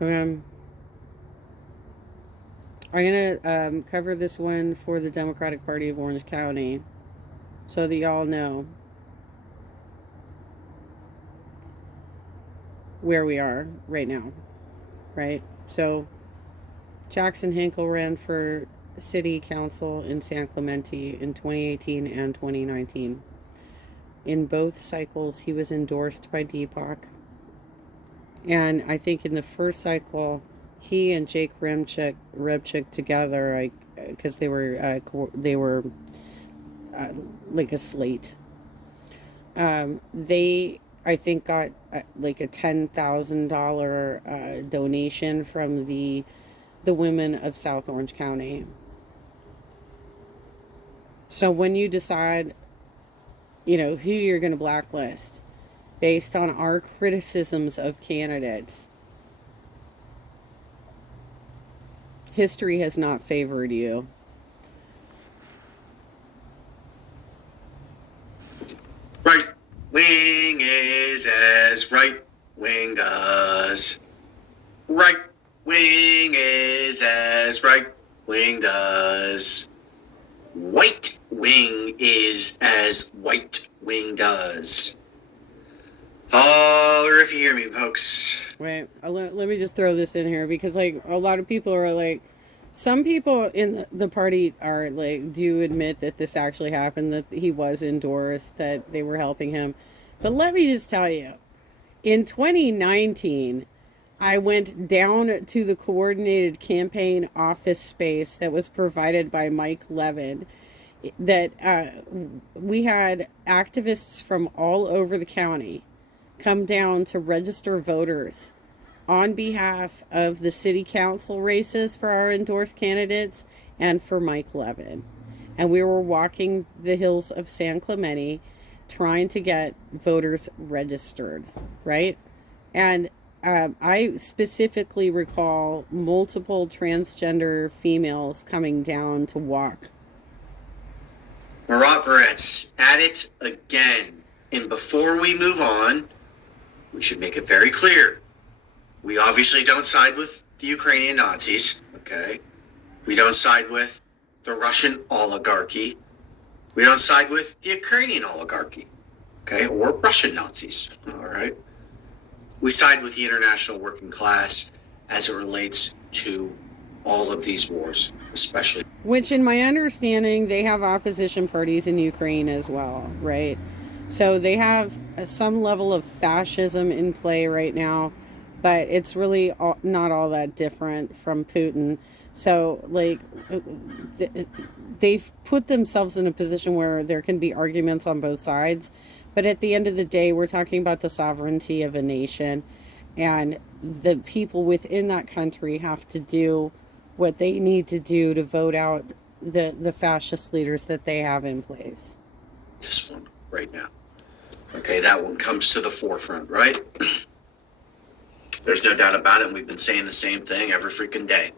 Um, I'm going to cover this one for the Democratic Party of Orange County so that y'all know where we are right now, right? So, Jackson Hinkle ran for city council in San Clemente in 2018 and 2019. In both cycles, he was endorsed by Deepak. And I think in the first cycle, he and Jake Rebchik together, because they were like a slate. They, I think, got like a $10,000 donation from the women of South Orange County. So when you decide, who you're going to blacklist based on our criticisms of candidates, history has not favored you. Right wing is as right wing does. Right wing is as right wing does. White wing is as white wing does. Holler if you hear me, folks. Right. Let me just throw this in here because, like, a lot of people are like, some people in the party are like, do admit that this actually happened, that he was endorsed, that they were helping him. But let me just tell you, in 2019, I went down to the coordinated campaign office space that was provided by Mike Levin. That we had activists from all over the county come down to register voters on behalf of the city council races for our endorsed candidates and for Mike Levin. And we were walking the hills of San Clemente trying to get voters registered, right? And I specifically recall multiple transgender females coming down to walk. Marat Veretz at it again. And before we move on, we should make it very clear. We obviously don't side with the Ukrainian Nazis, okay? We don't side with the Russian oligarchy. We don't side with the Ukrainian oligarchy, okay? Or Russian Nazis, all right? We side with the international working class as it relates to all of these wars, especially. Which, in my understanding, they have opposition parties in Ukraine as well, right? So they have some level of fascism in play right now, but it's really not all that different from Putin. So, like, they've put themselves in a position where there can be arguments on both sides. But at the end of the day, we're talking about the sovereignty of a nation. And the people within that country have to do what they need to do to vote out the fascist leaders that they have in place. This one right now. Okay, that one comes to the forefront, right? There's no doubt about it, and we've been saying the same thing every freaking day.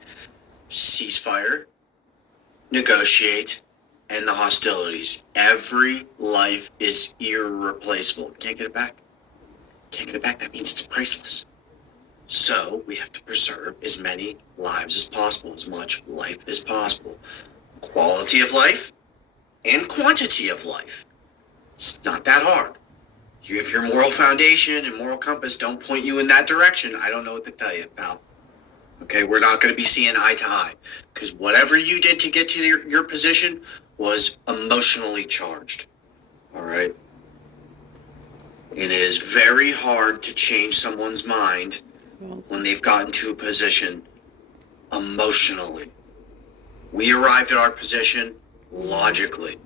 Ceasefire, negotiate, end the hostilities. Every life is irreplaceable. Can't get it back. Can't get it back. That means it's priceless. So we have to preserve as many lives as possible, as much life as possible. Quality of life and quantity of life. It's not that hard. If your moral foundation and moral compass don't point you in that direction, I don't know what to tell you, pal. Okay, we're not going to be seeing eye to eye. Because whatever you did to get to your position was emotionally charged. All right? It is very hard to change someone's mind when they've gotten to a position emotionally. We arrived at our position logically,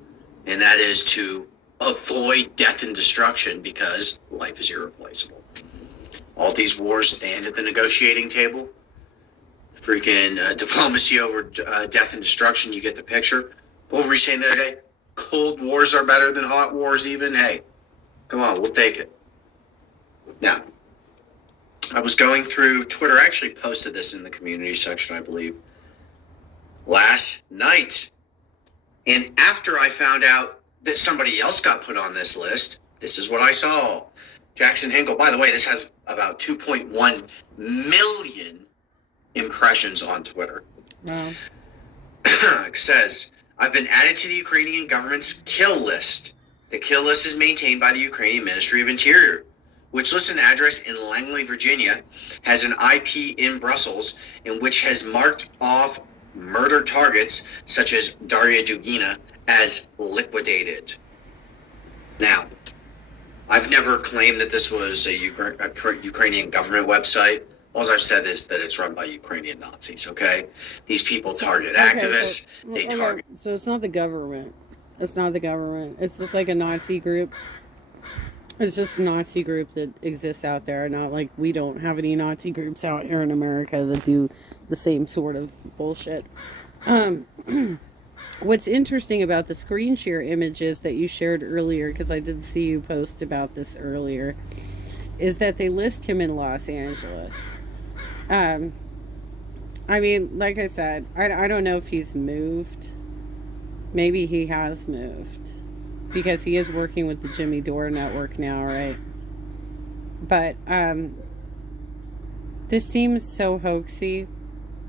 and that is to avoid death and destruction because life is irreplaceable. All these wars stand at the negotiating table. Freaking diplomacy over death and destruction, you get the picture. What were we saying the other day? Cold wars are better than hot wars even? Hey, come on, we'll take it. Now, I was going through Twitter. I actually posted this in the community section, I believe, last night. And after I found out that somebody else got put on this list, this is what I saw. Jackson Hinkle, by the way, this has about 2.1 million impressions on Twitter. Wow. It says, I've been added to the Ukrainian government's kill list. The kill list is maintained by the Ukrainian Ministry of Interior, which lists an address in Langley, Virginia, has an IP in Brussels, and which has marked off murder targets such as Daria Dugina as liquidated. Now, I've never claimed that this was a Ukrainian government website. All I've said is that it's run by Ukrainian Nazis, okay? These people target activists. They target... So it's not the government. It's not the government. It's just like a Nazi group. It's just a Nazi group that exists out there. Not like we don't have any Nazi groups out here in America that do the same sort of bullshit. What's interesting about the screen share images that you shared earlier, because I did see you post about this earlier, is that they list him in Los Angeles. I mean, like I said, I don't know if he's moved. Maybe he has moved, because he is working with the Jimmy Dore network now, right? But this seems so hoaxy.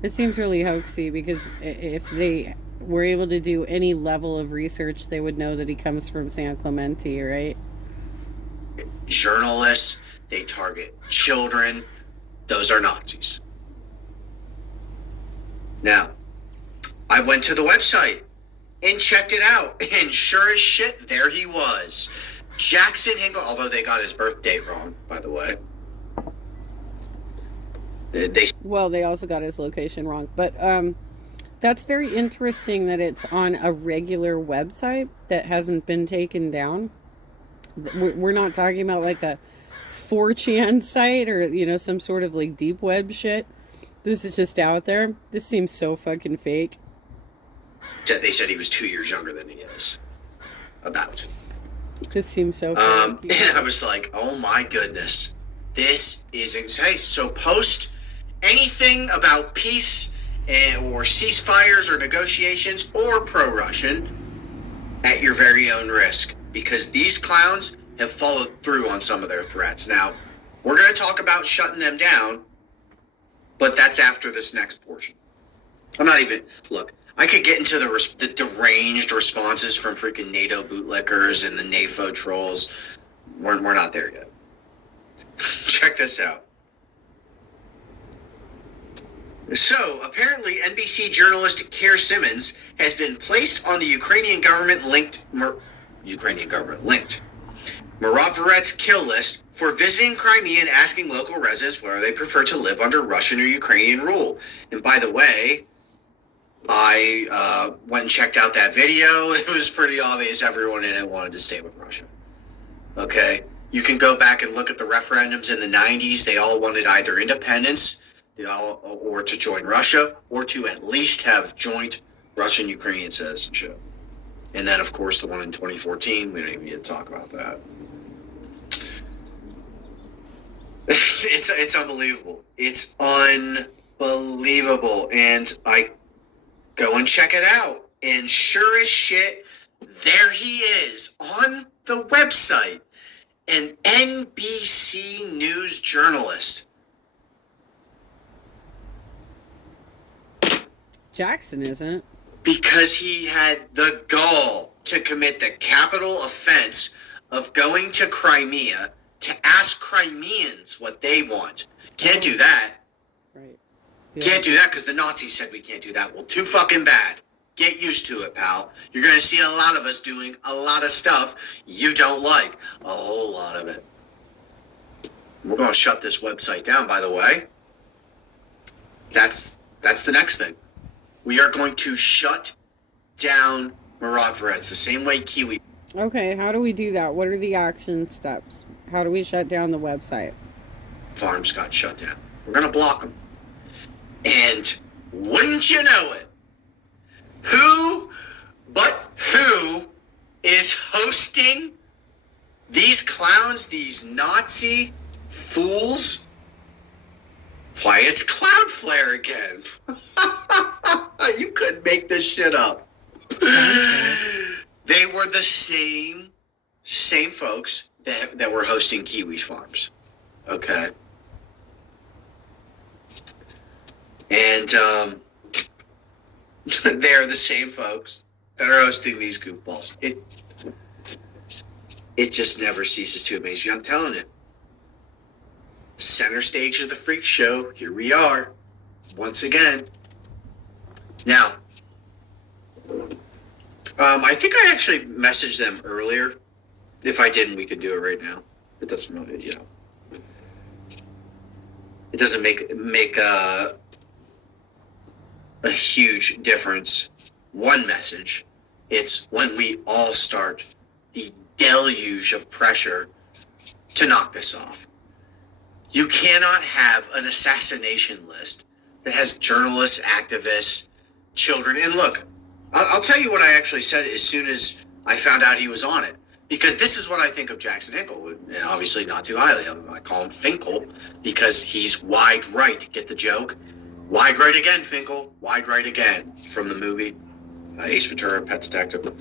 It seems really hoaxy, because if they were able to do any level of research, they would know that he comes from San Clemente, right? Journalists, they target children. Those are Nazis. Now, I went to the website and checked it out, and sure as shit, there he was. Jackson Hinkle, although they got his birth date wrong, by the way. They also got his location wrong, but that's very interesting that it's on a regular website that hasn't been taken down. We're not talking about like a 4chan site or, you know, some sort of like deep web shit. This is just out there. This seems so fucking fake. They said he was 2 years younger than he is. About. This seems so fake. And I was like, oh my goodness. This is insane. So post anything about peace or ceasefires or negotiations or pro-Russian at your very own risk, because these clowns have followed through on some of their threats. Now, we're going to talk about shutting them down, but that's after this next portion. I'm not even... Look, I could get into the deranged responses from freaking NATO bootlickers and the NAFO trolls. We're not there yet. Check this out. So, apparently, NBC journalist Keir Simmons has been placed on the Ukrainian government-linked Marovret's kill list for visiting Crimea and asking local residents whether they prefer to live under Russian or Ukrainian rule. And by the way, I went and checked out that video. It was pretty obvious everyone in it wanted to stay with Russia. Okay? You can go back and look at the referendums in the 90s. They all wanted either independence or to join Russia, or to at least have joint Russian-Ukrainian citizenship. And then, of course, the one in 2014, we don't even need to talk about that. It's unbelievable. It's unbelievable. And I go and check it out. And sure as shit, there he is on the website. An NBC News journalist. Jackson isn't. Because he had the gall to commit the capital offense of going to Crimea to ask Crimeans what they want. Can't do that. Right. Can't do that because the Nazis said we can't do that. Well, too fucking bad. Get used to it, pal. You're going to see a lot of us doing a lot of stuff you don't like. A whole lot of it. We're going to shut this website down, by the way. That's the next thing. We are going to shut down Marovretz the same way Kiwi. Okay, how do we do that? What are the action steps? How do we shut down the website? Farms got shut down. We're going to block them. And wouldn't you know it, who is hosting these clowns, these Nazi fools? Why, it's Cloudflare again. You couldn't make this shit up. They were the same folks that were hosting Kiwi's farms. Okay. And they're the same folks that are hosting these goofballs. It just never ceases to amaze me. I'm telling you. Center stage of the freak show. Here we are. Once again. Now, I think I actually messaged them earlier. If I didn't, we could do it right now. It doesn't really, it doesn't make a huge difference. One message. It's when we all start the deluge of pressure to knock this off. You cannot have an assassination list that has journalists, activists, children. And look, I'll tell you what I actually said as soon as I found out he was on it. Because this is what I think of Jackson Hinkle. And obviously not too highly. I call him Finkel because he's wide right. Get the joke? Wide right again, Finkel. Wide right again. From the movie Ace Ventura, Pet Detective.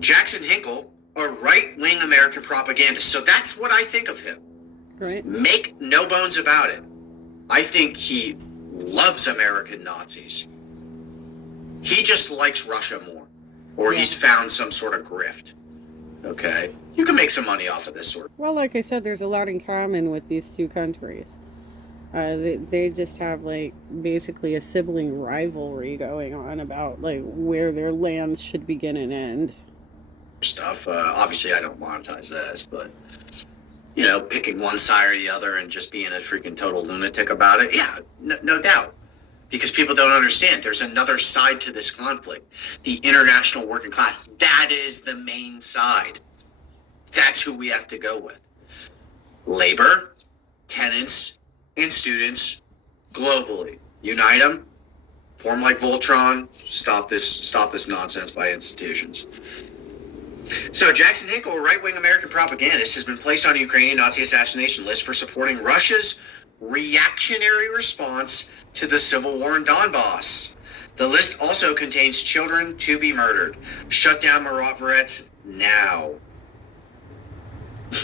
Jackson Hinkle, a right-wing American propagandist. So that's what I think of him. Right. Make no bones about it. I think he loves American Nazis. He just likes Russia more. Or he's found some sort of grift. Okay? You can make some money off of this sort. Well, like I said, there's a lot in common with these two countries. They just have, like, basically a sibling rivalry going on about, like, where their lands should begin and end. Stuff. Obviously, I don't monetize this, but, you know, picking one side or the other and just being a freaking total lunatic about it, yeah, no doubt. Because people don't understand. There's another side to this conflict. The international working class. That is the main side. That's who we have to go with. Labor, tenants, and students globally. Unite them. Form like Voltron. Stop this nonsense by institutions. So Jackson Hinkle, a right-wing American propagandist, has been placed on a Ukrainian Nazi assassination list for supporting Russia's reactionary response to the civil war in Donbass. The list also contains children to be murdered. Shut down Maratvarets now.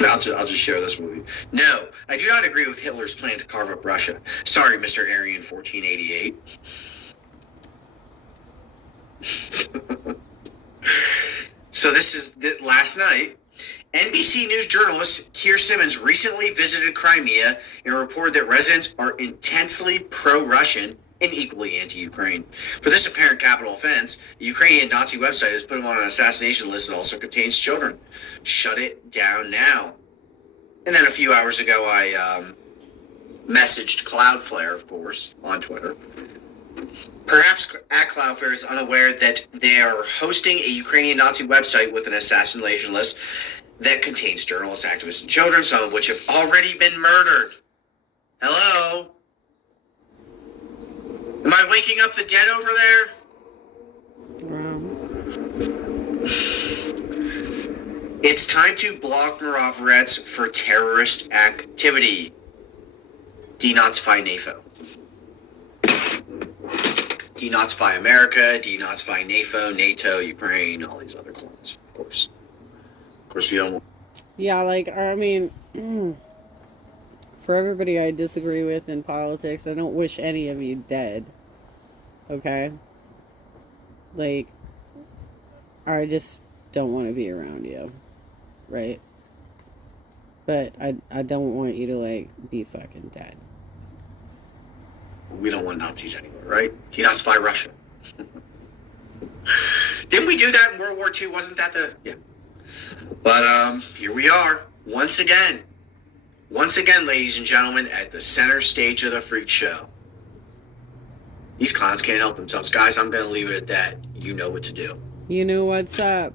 I'll just share this movie. No, I do not agree with Hitler's plan to carve up Russia. Sorry, Mr. Aryan 1488. So this is last night. NBC News journalist Keir Simmons recently visited Crimea and reported that residents are intensely pro-Russian and equally anti-Ukraine. For this apparent capital offense, the Ukrainian Nazi website has put him on an assassination list that also contains children. Shut it down now. And then a few hours ago, I messaged Cloudflare, of course, on Twitter. Perhaps at Cloudflare is unaware that they are hosting a Ukrainian Nazi website with an assassination list that contains journalists, activists, and children, some of which have already been murdered. Hello? Am I waking up the dead over there? It's time to block Maratvarets for terrorist activity. Denazify NATO. Denazify America, denazify NATO, Ukraine, all these other clones, of course. Of course, we don't. Yeah, like, I mean, for everybody I disagree with in politics, I don't wish any of you dead. Okay? Like, I just don't want to be around you. Right? But I don't want you to, like, be fucking dead. We don't want Nazis anywhere, right? Denazify Russia. Didn't we do that in World War II? Wasn't that the... Yeah. But here we are, once again, ladies and gentlemen, at the center stage of the freak show. These clowns can't help themselves. Guys, I'm going to leave it at that. You know what to do. You know what's up.